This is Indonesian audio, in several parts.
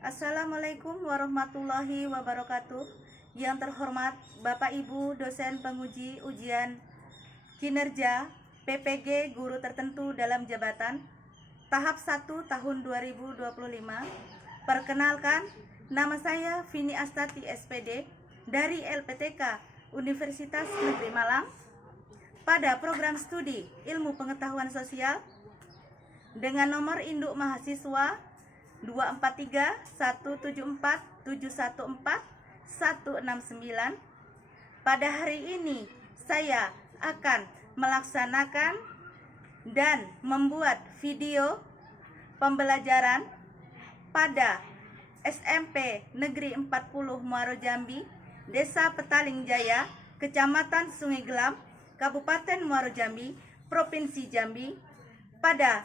Assalamualaikum warahmatullahi wabarakatuh. Yang terhormat Bapak Ibu dosen penguji ujian kinerja PPG guru tertentu dalam jabatan tahap 1 tahun 2025. Perkenalkan, nama saya Vini Astati SPD dari LPTK Universitas Negeri Malang pada program studi Ilmu Pengetahuan Sosial dengan nomor induk mahasiswa 24317414169. Pada hari ini saya akan melaksanakan dan membuat video pembelajaran pada SMP Negeri 40 Muaro Jambi, Desa Petaling Jaya, Kecamatan Sungai Gelam, Kabupaten Muaro Jambi, Provinsi Jambi, pada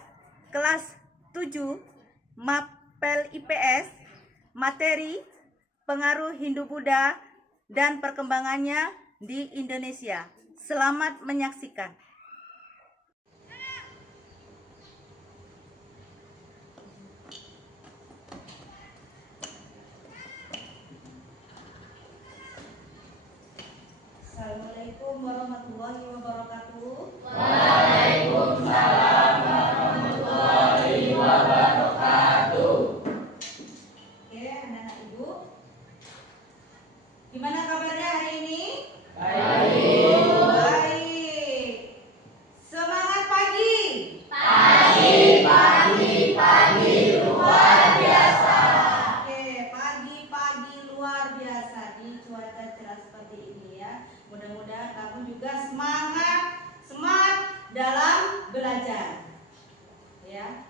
kelas 7 Mapel IPS, materi pengaruh Hindu-Buddha dan perkembangannya di Indonesia. Selamat menyaksikan. Assalamualaikum warahmatullahi wabarakatuh. Waalaikumsalam warahmatullahi wabarakatuh. Oke, anak-anak ibu, gimana kabarnya hari ini? Baik. Baik. Semangat pagi. Pagi luar biasa. Oke, pagi-pagi luar biasa di cuaca cerah seperti ini ya. Mudah-mudahan kamu juga semangat dalam belajar. Ya.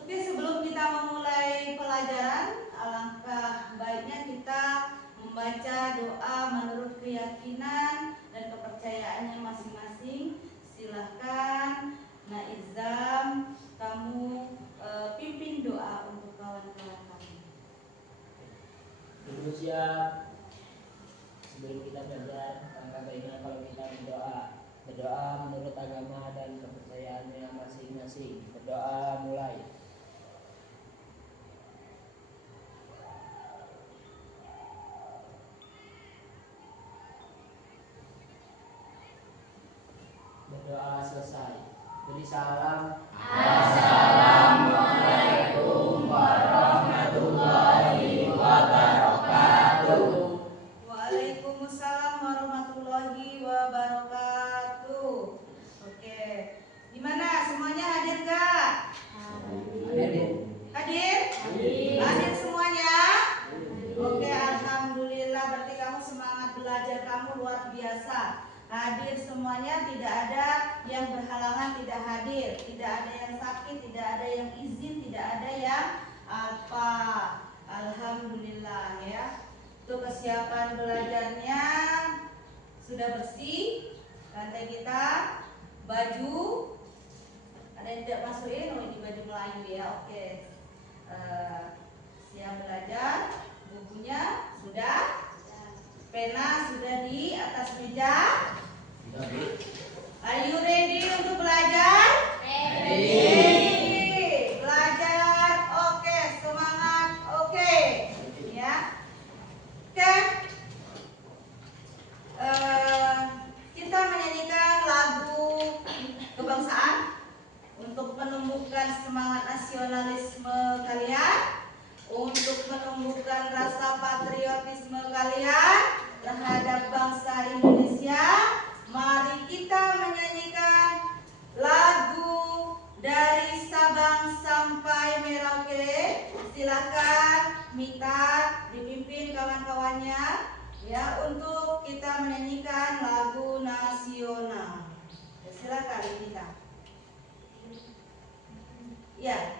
Oke, sebelum kita memulai pelajaran, alangkah baiknya kita membaca doa menurut keyakinan dan kepercayaannya masing-masing. Silahkan Naizam, kamu pimpin doa untuk kawan-kawan kami. Dulu siap. Sebelum kita belajar, langkah baiknya kalau kita berdoa menurut agama dan kepercayaannya masing-masing. Berdoa mulai. Berdoa selesai. Beri salam. Assalamualaikum warahmatullahi wabarakatuh. Waalaikumsalam warahmatullahi wabarakatuh. Oke, gimana semuanya hadir gak? Hadir? Hadir semuanya? Oke, alhamdulillah, berarti kamu semangat belajar kamu luar biasa. Hadir semuanya, tidak ada yang berhalangan tidak hadir, tidak ada yang sakit, tidak ada yang izin, tidak ada yang apa. Alhamdulillah ya. Untuk kesiapan belajarnya sudah bersih, lantai kita, baju ada yang tidak masukin, oh ini baju Melayu ya, oke. Siap belajar, bukunya sudah, pena sudah di atas meja. Are you ready untuk belajar? Ready. Belajar, oke. Semangat, oke. Ya. Oke. Kita menyanyikan lagu kebangsaan untuk menumbuhkan semangat nasionalisme kalian, untuk menumbuhkan rasa patriotisme kalian terhadap bangsa Indonesia. Mari kita menyanyikan lagu dari Sabang sampai Merauke. Silakan Mita dipimpin kawan-kawannya ya untuk kita menyanyikan lagu nasional. Silakan Mita. Ya.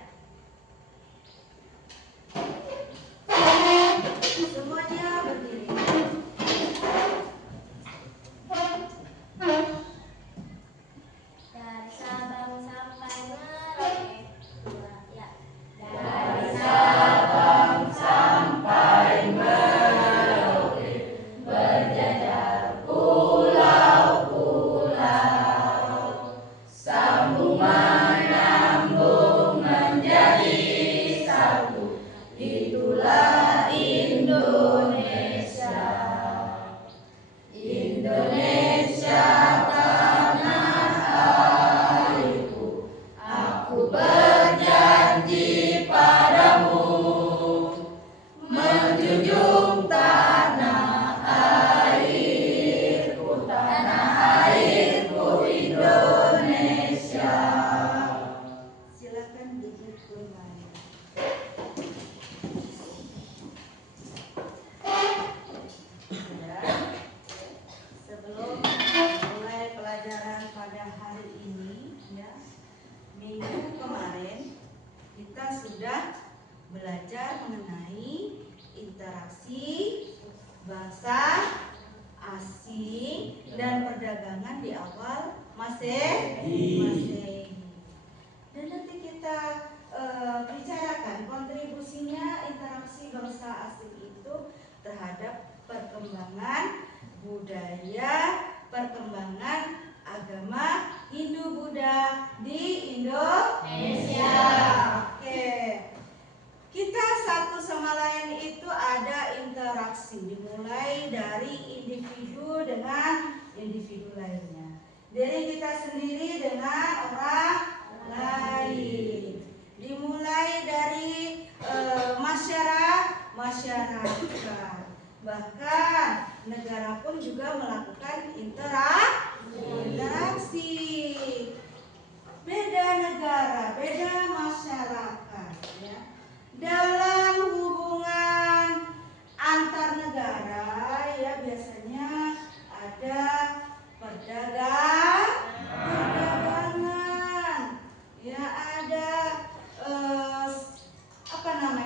Semuanya berdiri. Dari Sabang sampai Merauke, ya. Dari Sabang sampai Merauke, berjajar pulau-pulau, sambung menyambung menjadi satu. Itulah belajar mengenai interaksi bangsa asing dan perdagangan di awal Masehi. Dan nanti kita bicarakan kontribusinya interaksi bangsa asing itu terhadap perkembangan budaya, perkembangan agama Hindu-Buddha di Indonesia. Oke. Kita satu sama lain itu ada interaksi, dimulai dari individu dengan individu lainnya, dari kita sendiri dengan orang lain, dimulai dari masyarakat, bahkan negara pun juga melakukan interaksi. Beda negara, beda masyarakat, ya. Dalam hubungan antar negara, ya, biasanya ada perdagangan, ya, ada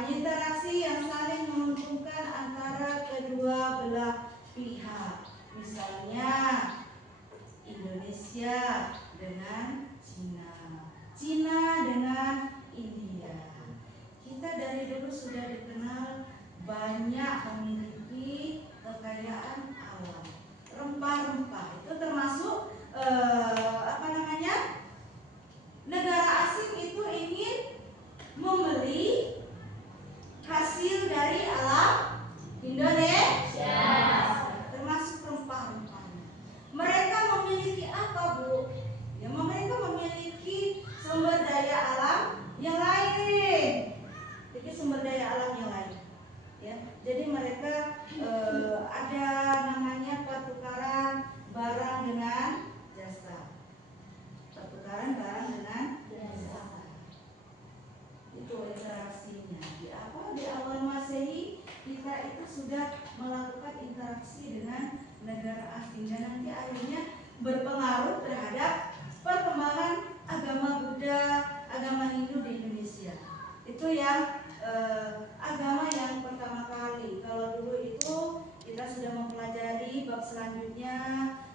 interaksi yang saling menguntungkan antara kedua belah pihak. Misalnya Indonesia dengan Cina dengan India. Kita dari dulu sudah dikenal banyak memiliki kekayaan alam, rempah-rempah. Itu termasuk negara asing itu ingin membeli hasil dari alam Indonesia, termasuk rempah-rempahnya. Mereka memiliki apa, Bu? Ya, mereka memiliki sumber daya alam yang lain. Jadi sumber daya alam yang lain, ya. Jadi mereka ada namanya pertukaran barang dengan jasa. Pertukaran barang dengan jasa. Itu interaksinya. Di awal Masehi kita itu sudah melakukan interaksi dengan negara asing dan nanti akhirnya berpengaruh terhadap perkembangan agama Buddha, agama Hindu di Indonesia. Itu yang agama yang pertama kali. Kalau dulu itu kita sudah mempelajari bab selanjutnya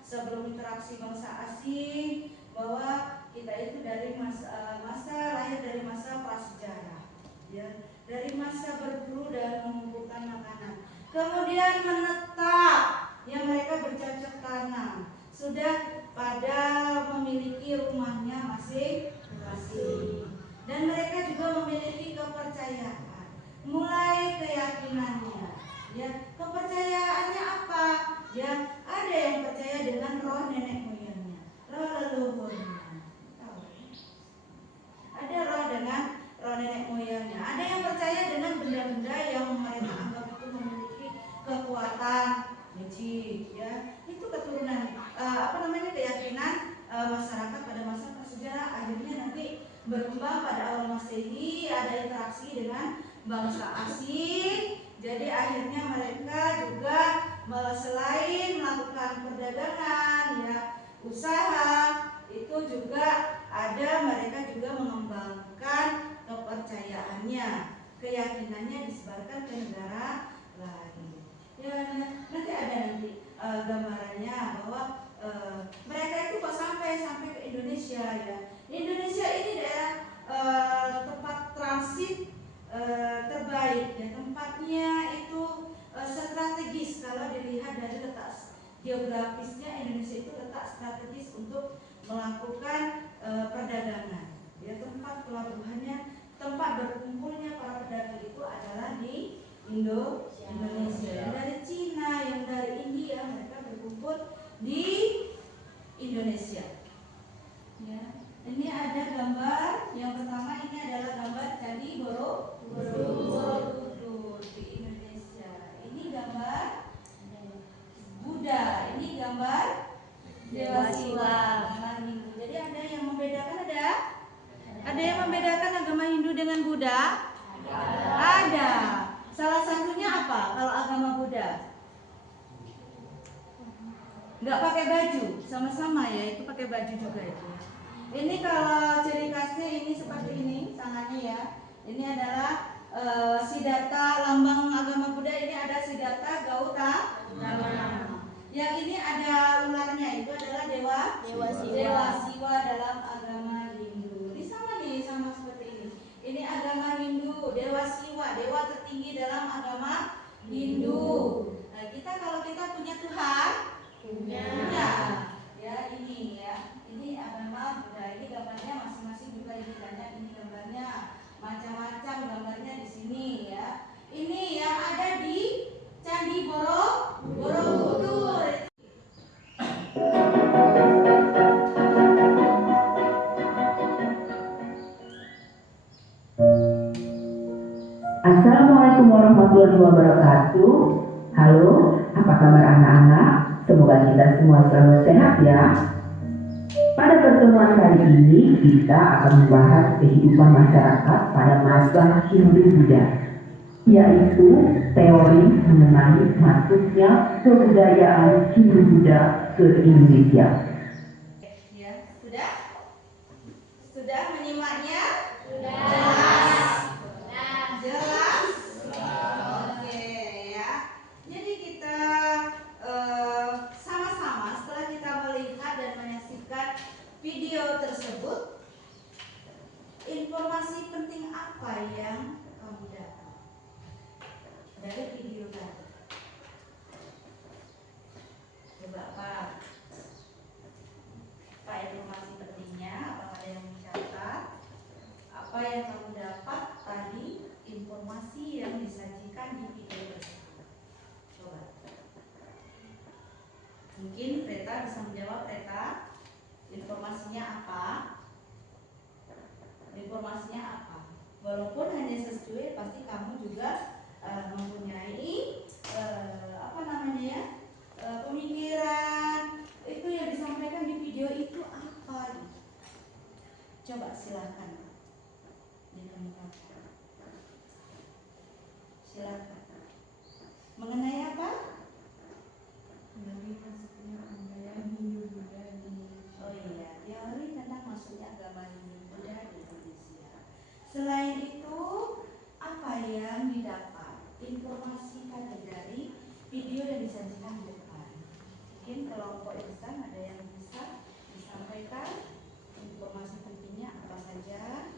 sebelum interaksi bangsa asing, bahwa kita itu dari lahir dari masa prasejarah, ya, dari masa berburu dan mengumpulkan makanan. Kemudian menetap, yang mereka bercocok tanam, sudah pada memiliki rumahnya masing-masing. Dan mereka juga memiliki kepercayaan, mulai keyakinannya, ya. Kepercayaannya apa? Ya, ada yang percaya dengan roh nenek moyangnya, roh leluhurnya. Ada roh dengan roh nenek moyangnya. Ada yang percaya dengan benda-benda yang mereka anggap itu memiliki kekuatan magic, ya. Itu keturunan keyakinan masyarakat pada masa prasejarah. Akhirnya nanti berkembang pada awal Masehi, ada interaksi dengan bangsa asing. Jadi akhirnya mereka juga selain melakukan perdagangan, ya, usaha, itu juga ada mereka juga mengembangkan kepercayaannya, keyakinannya disebarkan ke negara lain. Ya, nanti ada gambarannya bahwa mereka itu kok sampai ke Indonesia, ya. Indonesia ini daerah tempat transit terbaik, ya. Tempatnya itu strategis kalau dilihat dari letak geografisnya. Indonesia itu letak strategis untuk melakukan perdagangan, ya. Tempat pelabuhannya, tempat berkumpulnya para pedagang itu adalah di Indonesia. Yang dari Cina, yang dari India, mereka berkumpul di Indonesia, ya. Ini ada gambar. Yang pertama ini adalah gambar Candi Borobudur di Indonesia. Ini gambar Buddha. Ini gambar Dewa Siwa. Jadi ada yang membedakan, ada yang membedakan agama Hindu dengan Buddha? Ada. Salah satunya apa kalau agama Buddha? Nggak pakai baju, sama-sama, ya, itu pakai baju juga itu. Ini kalau ciri khasnya ini seperti ini tangannya, ya. Ini adalah Siddhartha lambang agama Buddha ini ada Siddhartha Gautama. Yang ini ada ularnya, itu adalah Dewa Siwa dalam agama Hindu. Ini sama nih, sama seperti ini. Ini agama Hindu, Dewa Siwa, dewa tertinggi dalam agama Hindu. Nah, kalau kita punya Tuhan, punya. Ya ini ya, ini agama Buddha. Ini gambarnya masing-masing juga ini banyak. Ini gambarnya macam-macam gambarnya di sini ya. Ini yang ada di Candi Borobudur. Assalamualaikum warahmatullahi wabarakatuh. Halo, apa kabar anak-anak? Semoga kita semua selalu sehat ya. Pada pertemuan kali ini kita akan membahas kehidupan masyarakat pada masa Hindu-Buddha, yaitu teori mengenai masuknya kebudayaan Hindu-Buddha ke Indonesia. Ya, sudah menyimaknya? Jelas? Oke ya. Jadi kita sama-sama setelah kita melihat dan menyaksikan video tersebut, informasi penting apa yang kamu dapat dari video tadi? Coba apa informasi pentingnya? Apakah ada yang mencatat? Apa yang kamu dapat tadi, informasi yang disajikan di video tersebut? Coba. Mungkin Reta bisa menjawab. Reta, informasinya apa? Informasinya apa? Walaupun hanya sesuai, pasti kamu juga mempunyai pemikiran itu yang disampaikan di video itu apa? Coba silakan dikemukakan. Silakan. Mengenai apa? Dari masuknya budaya Hindu-Buddha di Indonesia. Oh iya, teori tentang masuknya agama Hindu-Buddha di Indonesia. Selain itu, apa yang didapat? Informasi tadi dari video yang disajikan di depan. Mungkin kelompok insan ada yang bisa disampaikan informasi pentingnya apa saja?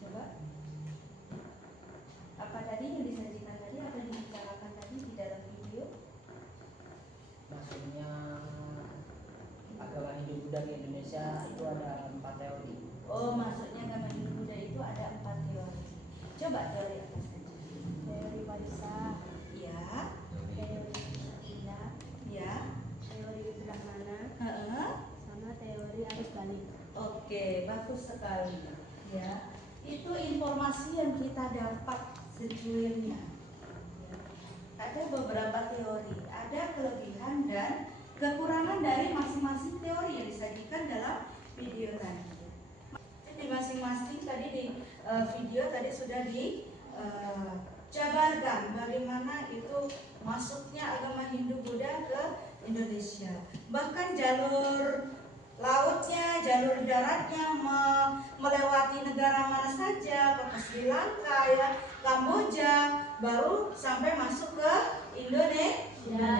Coba. Apa tadi yang disajikan tadi? Apa yang dibicarakan tadi di dalam video? Maksudnya agama Hindu-Buddha di Indonesia itu ada 4 teori. Oh, maksudnya agama Hindu-Buddha itu ada 4 teori. Coba teori apa saja? Teori warisan, Ya, teori Cina, ya. teori Brahmana, Heeh. sama teori arus balik. Oke, bagus sekali. Ya, itu informasi yang kita dapat secuilnya. Ya. Ada beberapa teori, ada kelebihan dan kekurangan dari masing-masing teori yang disajikan dalam video tadi. Di masing-masing tadi di video tadi sudah dijabarkan bagaimana itu masuknya agama Hindu-Buddha ke Indonesia. Bahkan jalur lautnya, jalur daratnya melewati negara mana saja, ke Sri Lanka, ya, Kamboja, baru sampai masuk ke Indonesia.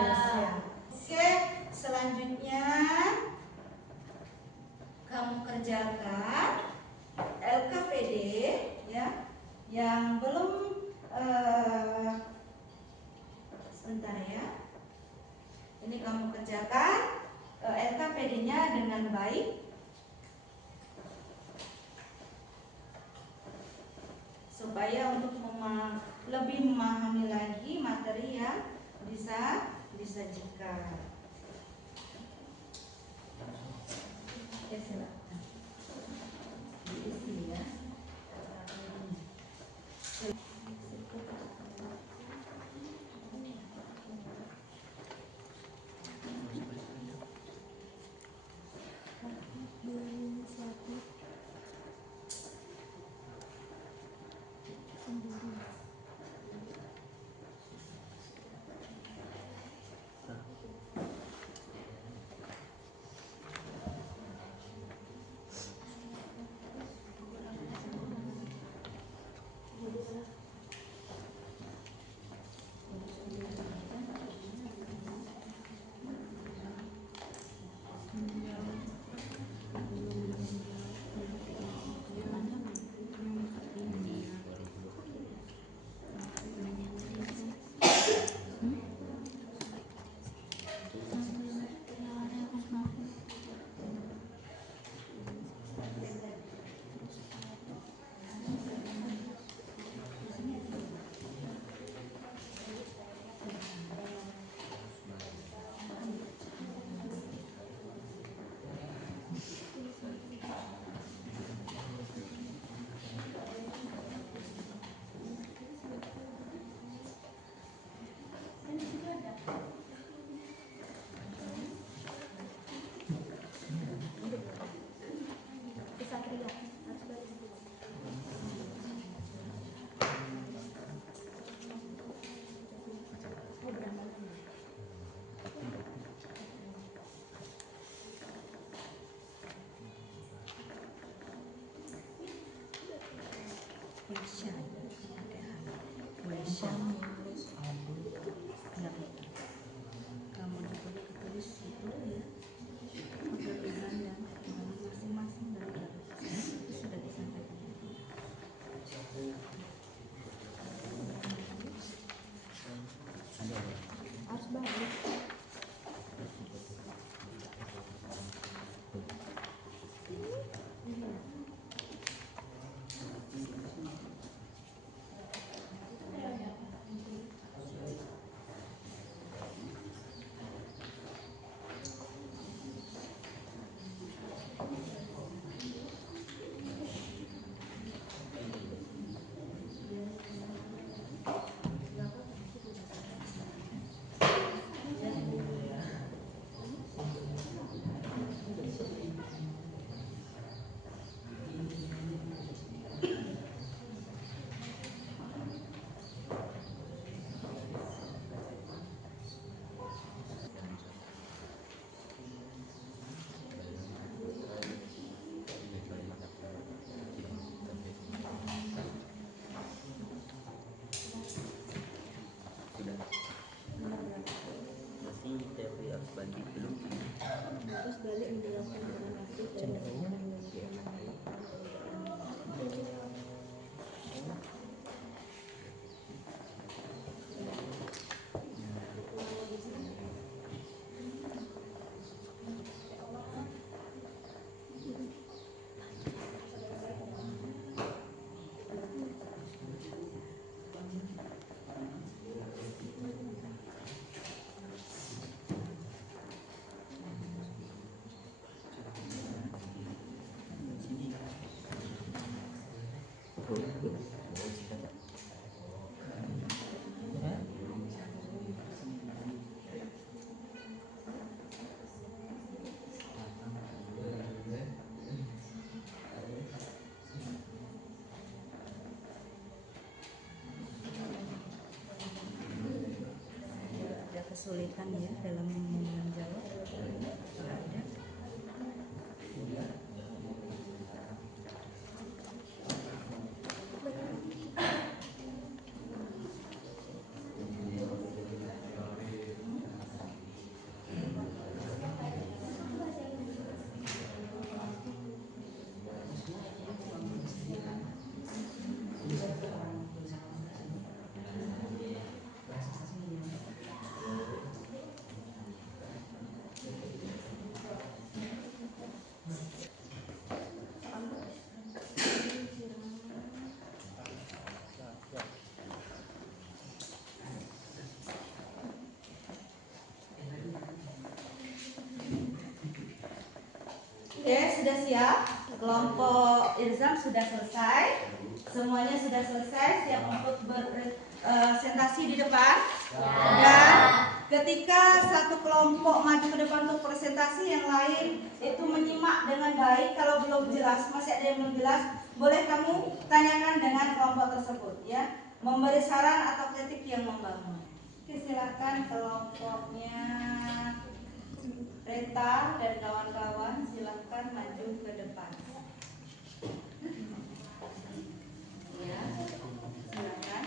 Oke, selanjutnya kamu kerjakan LKPD ya, yang belum sebentar ya. Ini kamu kerjakan LKPD-nya dengan baik supaya untuk lebih memahami lagi materi yang disajikan. Ya, silakan. Diisi ya. Waisya pakai H. Waisya. Enggak. Kamu juga tulis itu ya. Perbedaan yang masing-masing dari itu sudah disampaikan. Harus balik. Terus balik menjelaskan dengan aktif dan ada kesulitan ya dalam menjawab. Ada. Oke, sudah siap. Kelompok Irzam sudah selesai. Semuanya sudah selesai, siap untuk berpresentasi di depan. Dan ketika satu kelompok maju ke depan untuk presentasi, yang lain itu menyimak dengan baik. Kalau belum jelas, masih ada yang belum jelas, boleh kamu tanyakan dengan kelompok tersebut, ya. Memberi saran atau kritik yang membangun. Oke, silakan kelompoknya Reta dan kawan-kawan, silakan maju ke depan. Ya, silakan.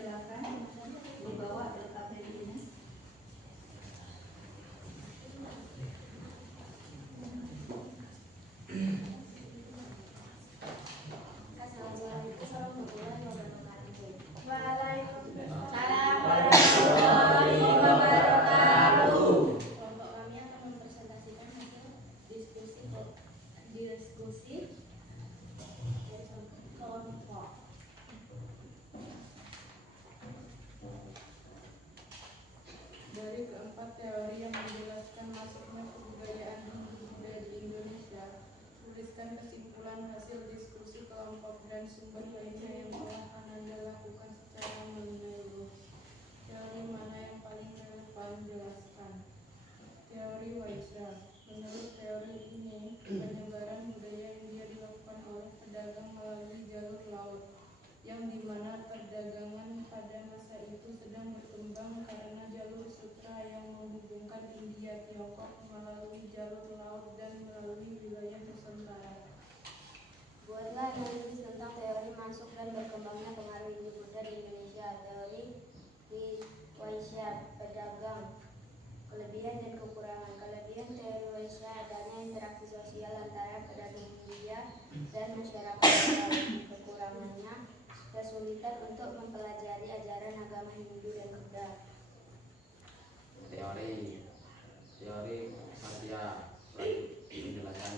Silakan dibawa letaknya di sini. Assalamualaikum warahmatullahi wabarakatuh. Kelompok kami akan mempresentasikan hasil diskusi kelompok. Dari keempat teori yang menjelaskan masuknya kebudayaan Hindu-Buddha di Indonesia, tuliskan kesimpulan hasil diskusi kelompok dan sumber lainnya yang telah Ananda lakukan secara menyeluruh. Teori mana yang paling relevan? Jelaskan. Teori Waisya. Menurut teori ini, yang dimana perdagangan pada masa itu sedang berkembang karena jalur sutra yang menghubungkan India Tiongkok melalui jalur laut dan melalui wilayah Nusantara. Buatlah analisis tentang teori masuk dan berkembangnya pengaruh Hindu-Buddha di Indonesia. Teori Vaishya, pedagang, kelebihan dan kekurangan. Kelebihan teori Vaishya adanya interaksi sosial antara pedagang India dan masyarakat lokal. Kekurangannya, kesulitan untuk mempelajari ajaran agama Hindu dan Buddha. Teori Satya, penjelasan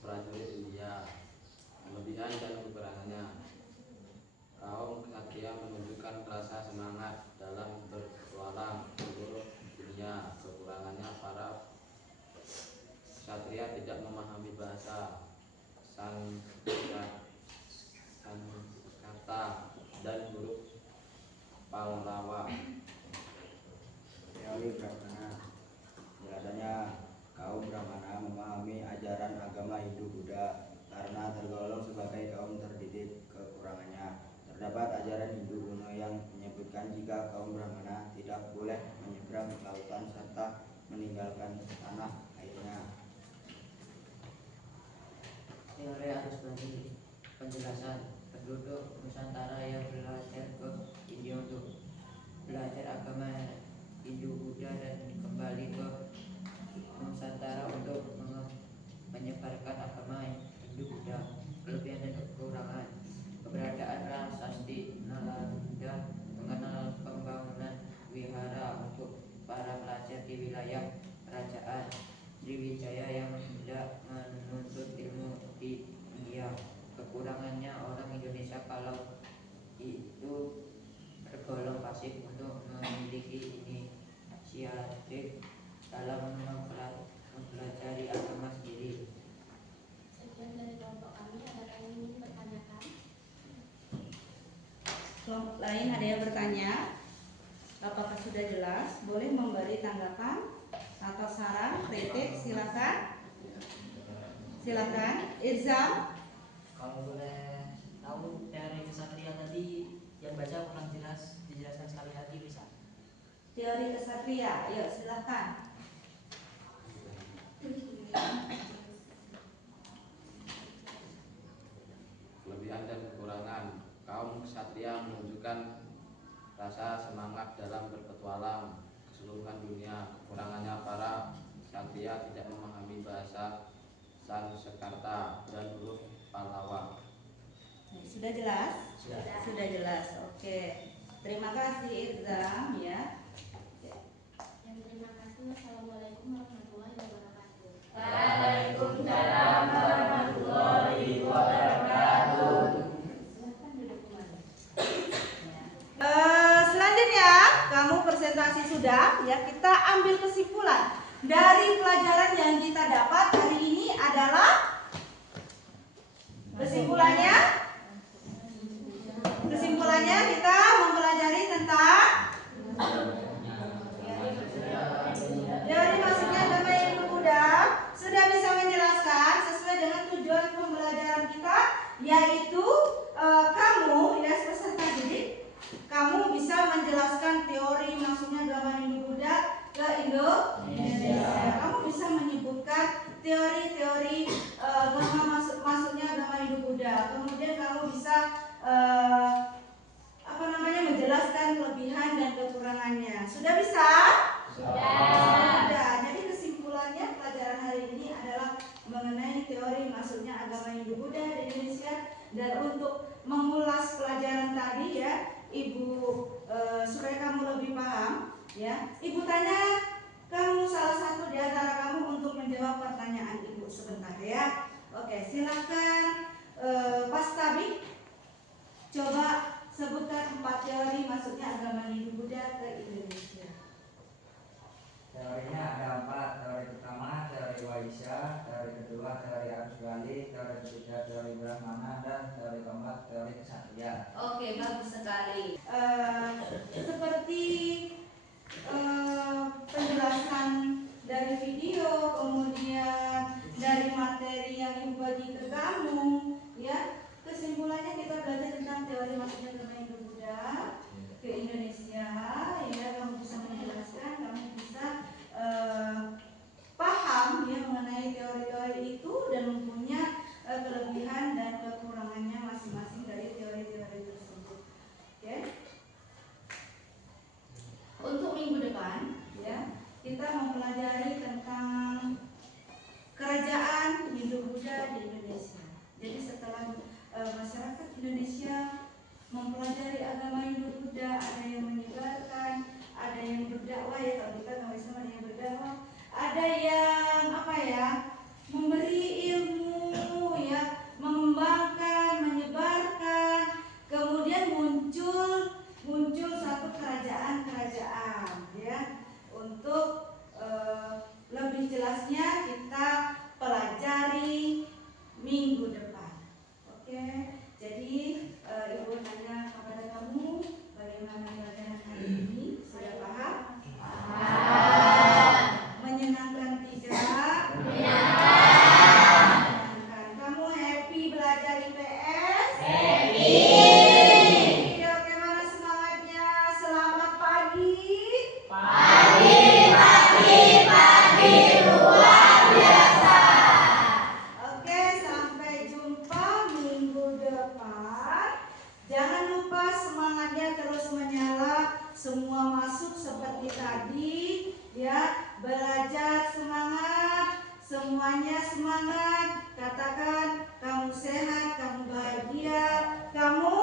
prajurit India, kelebihan dan kekurangannya. Kaum Ksatria menunjukkan rasa semangat dalam berpetualang seluruh dunia. Kekurangannya, para Ksatria tidak memahami bahasa Sanskerta dan huruf Pallawa. Teori Brahmana, penjelasannya kaum Brahmana memahami ajaran agama Hindu-Buddha karena tergolong sebagai kaum terdidik. Kekurangannya, terdapat ajaran Hindu kuno yang menyebutkan jika kaum Brahmana tidak boleh menyeberang lautan serta meninggalkan tanah airnya. Teori arus balik, penjelasan penduduk Nusantara yang belajar ke India untuk belajar agama Hindu-Buddha dan kembali ke Nusantara untuk menyebarkan agama Hindu-Buddha. Kelebihan dan kekurangan. Keberadaan Prasasti Nalanda mengenal pembangunan wihara untuk para pelajar di wilayah kerajaan Sriwijaya yang hendak menuntut ilmu di India. Kekurangannya, orang Indonesia kalau itu tergolong pasif untuk memiliki inisiatif dalam mempelajari agama sendiri. Sekian dari kelompok kami. Ada yang ingin bertanyakan? Kelompok lain ada yang bertanya? Apakah sudah jelas? Boleh memberi tanggapan atau saran, kritik, silakan. Silakan, Irzam. Kalau boleh tahu teori kesatria tadi yang baca kurang jelas, dijelaskan sekali lagi bisa? Teori kesatria, yuk silakan. Kelebihan dan kekurangan. Kaum Ksatria menunjukkan rasa semangat dalam berpetualang ke keseluruhan dunia. Kekurangannya, para Ksatria tidak memahami bahasa Sanskerta dan huruf Pallawa. Sudah jelas? Sudah jelas. Oke. Terima kasih Irzam ya. Dan terima kasih. Wassalamualaikum warahmatullahi wabarakatuh. Waalaikumsalam warahmatullahi wabarakatuh. Silakan duduk kembali. Selanjutnya kamu presentasi sudah ya, kita ambil kesimpulan dari pelajaran yang kita dapat hari ini adalah kesimpulannya kita mempelajari tentang teori masuknya agama Hindu-Buddha, sudah bisa menjelaskan sesuai dengan tujuan pembelajaran kita, yaitu kamu ya peserta didik, kamu bisa menjelaskan teori masuknya agama Hindu-Buddha ke Indonesia. Kamu bisa menyebutkan teori-teori masuknya agama Hindu-Buddha. Kemudian kamu bisa menjelaskan kelebihan dan kekurangannya. Sudah bisa? Sudah. Jadi kesimpulannya pelajaran hari ini adalah mengenai teori masuknya agama Hindu-Buddha di Indonesia. Dan untuk mengulas pelajaran tadi ya, Ibu supaya kamu lebih paham ya, Ibu tanya kamu salah satu di antara kamu untuk menjawab pertanyaan Ibu sebentar ya. Oke, silakan Pas Tabik, coba sebutkan 4 teori masuknya agama Hindu-Buddha ke Indonesia. Teorinya ada 4. Teori pertama teori Vaishya, teori kedua teori arus balik, teori ketiga teori Brahmana, dan teori keempat teori Ksatria. Oke, bagus sekali. Seperti penjelasan dari video, kemudian dari materi yang Ibu bagi ke kamu, ya, kesimpulannya kita belajar tentang teori semuanya semangat. Katakan, kamu sehat, kamu bahagia, kamu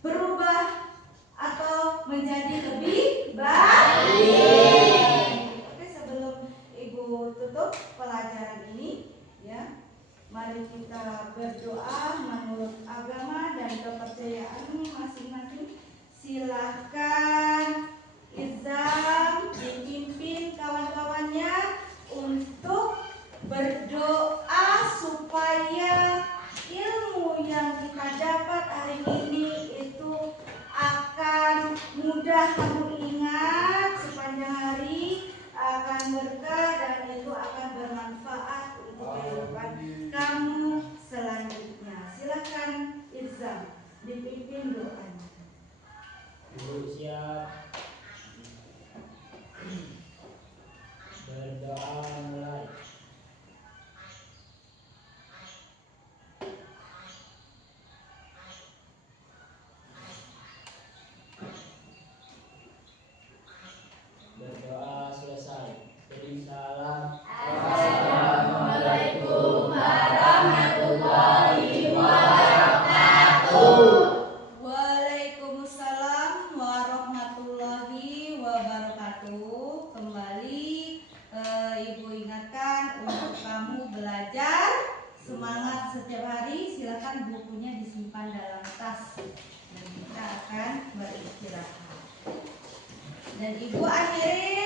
berubah atau menjadi lebih baik. Oke, sebelum Ibu tutup pelajaran ini, ya, mari kita berdoa menurut agama dan kepercayaan masing-masing. Silahkan Izam dipimpin kawan-kawannya untuk berdoa supaya ilmu yang kita dapat hari ini itu akan mudah kamu ingat sepanjang hari, akan berkah dan itu akan bermanfaat untuk kehidupan kamu selanjutnya. Silakan Izam dipimpin doanya. Ibu siap. Berdoa mulai. Berdoa selesai. Beri salam. Assalamualaikum warahmatullahi wabarakatuh. Waalaikumsalam warahmatullahi wabarakatuh. Kembali Ibu ingatkan untuk kamu belajar semangat setiap hari. Silakan bukunya disimpan dalam tas dan kita akan beristirahat. Dan Ibu akhiri